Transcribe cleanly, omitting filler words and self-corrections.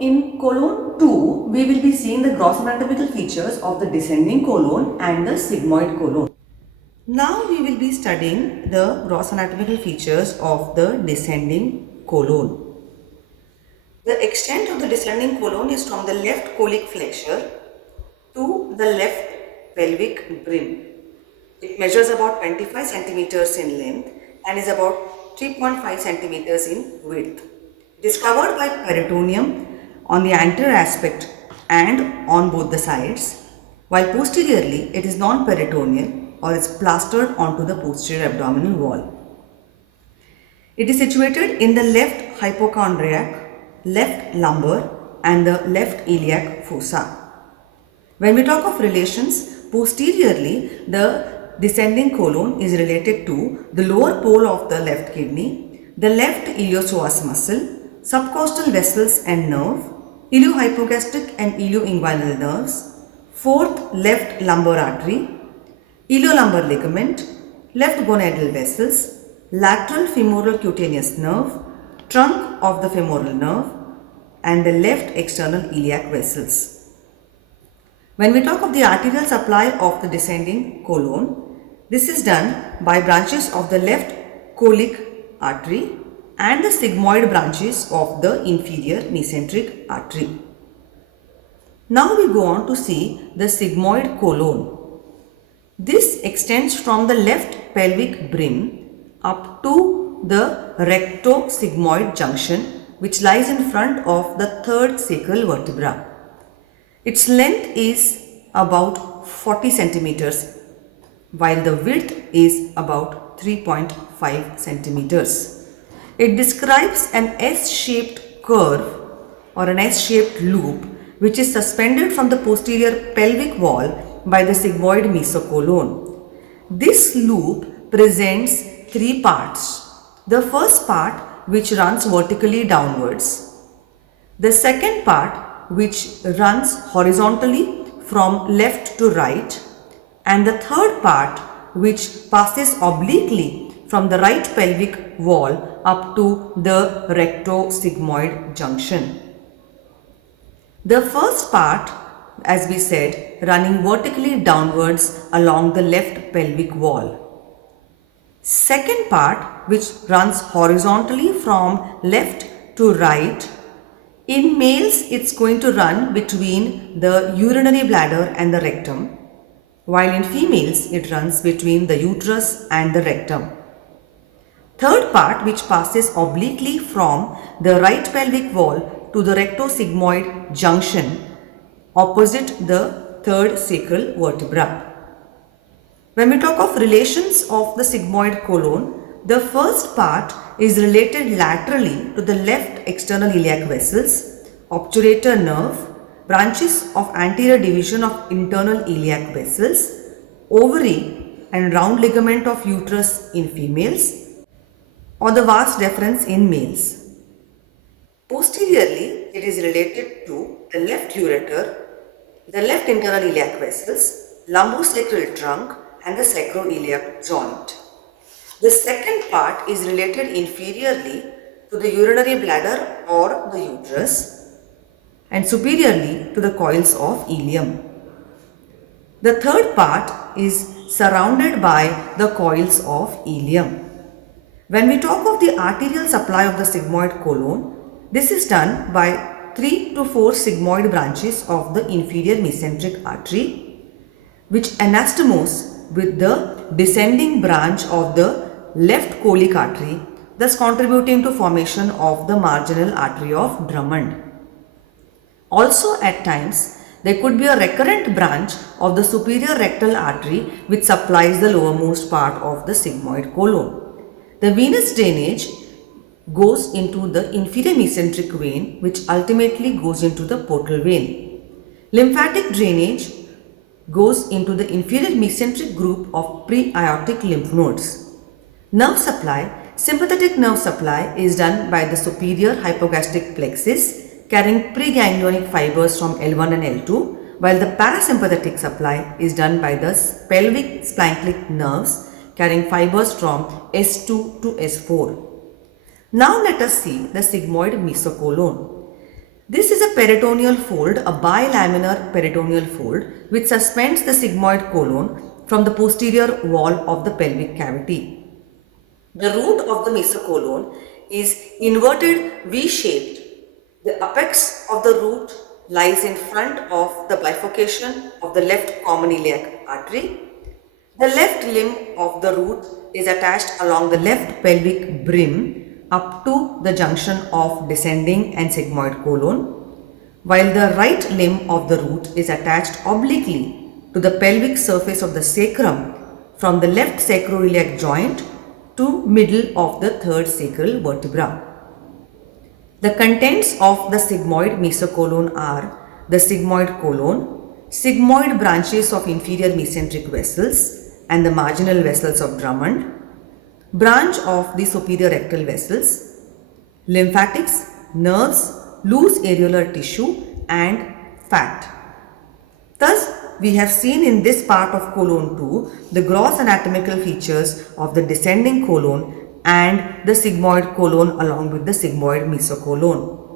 in colon 2, we will be seeing the gross anatomical features of the descending colon and the sigmoid colon. Now we will be studying the gross anatomical features of the descending colon. The extent of the descending colon is from the left colic flexure to the left pelvic brim. It measures about 25 centimeters in length and is about 3.5 centimeters in width. It is covered by peritoneum on the anterior aspect and on both the sides, while posteriorly it is non-peritoneal or is plastered onto the posterior abdominal wall. It is situated in the left hypochondriac, left lumbar and the left iliac fossa. When we talk of relations, posteriorly the descending colon is related to the lower pole of the left kidney, the left iliopsoas muscle, subcostal vessels and nerve, iliohypogastric and ilioinguinal nerves, fourth left lumbar artery, iliolumbar ligament, left gonadal vessels, lateral femoral cutaneous nerve, trunk of the femoral nerve, and the left external iliac vessels. When we talk of the arterial supply of the descending colon, this is done by branches of the left colic artery and the sigmoid branches of the inferior mesenteric artery. Now we go on to see the sigmoid colon. This extends from the left pelvic brim up to the rectosigmoid junction, which lies in front of the third sacral vertebra. Its length is about 40 centimeters, while the width is about 3.5 centimeters. It describes an S-shaped curve or an S-shaped loop which is suspended from the posterior pelvic wall by the sigmoid mesocolon. This loop presents three parts. The first part which runs vertically downwards. The second part which runs horizontally from left to right. And the third part which passes obliquely from the right pelvic wall up to the rectosigmoid junction. The first part, as we said, running vertically downwards along the left pelvic wall. Second part, which runs horizontally from left to right. In males, it's going to run between the urinary bladder and the rectum, while in females, it runs between the uterus and the rectum. Third part, which passes obliquely from the right pelvic wall to the rectosigmoid junction opposite the third sacral vertebra. When we talk of relations of the sigmoid colon, the first part is related laterally to the left external iliac vessels, obturator nerve, branches of anterior division of internal iliac vessels, ovary and round ligament of uterus in females, or the vas deferens in males. Posteriorly, it is related to the left ureter, the left internal iliac vessels, lumbosacral trunk and the sacroiliac joint. The second part is related inferiorly to the urinary bladder or the uterus and superiorly to the coils of ileum. The third part is surrounded by the coils of ileum. When we talk of the arterial supply of the sigmoid colon, this is done by 3 to 4 sigmoid branches of the inferior mesenteric artery, which anastomose with the descending branch of the left colic artery, thus contributing to formation of the marginal artery of Drummond. Also at times, there could be a recurrent branch of the superior rectal artery which supplies the lowermost part of the sigmoid colon. The venous drainage goes into the inferior mesenteric vein, which ultimately goes into the portal vein. Lymphatic drainage goes into the inferior mesenteric group of pre-aortic lymph nodes. Nerve supply, sympathetic nerve supply is done by the superior hypogastric plexus carrying preganglionic fibers from L1 and L2, while the parasympathetic supply is done by the pelvic splanchnic nerves carrying fibers from S2 to S4. Now let us see the sigmoid mesocolon. This is a peritoneal fold, a bilaminar peritoneal fold which suspends the sigmoid colon from the posterior wall of the pelvic cavity. The root of the mesocolon is inverted V-shaped. The apex of the root lies in front of the bifurcation of the left common iliac artery. The left limb of the root is attached along the left pelvic brim up to the junction of descending and sigmoid colon, while the right limb of the root is attached obliquely to the pelvic surface of the sacrum from the left sacroiliac joint to middle of the third sacral vertebra. The contents of the sigmoid mesocolon are the sigmoid colon, sigmoid branches of inferior mesenteric vessels and the marginal vessels of Drummond, branch of the superior rectal vessels, lymphatics, nerves, loose areolar tissue and fat. Thus, we have seen in this part of colon 2 the gross anatomical features of the descending colon and the sigmoid colon along with the sigmoid mesocolon.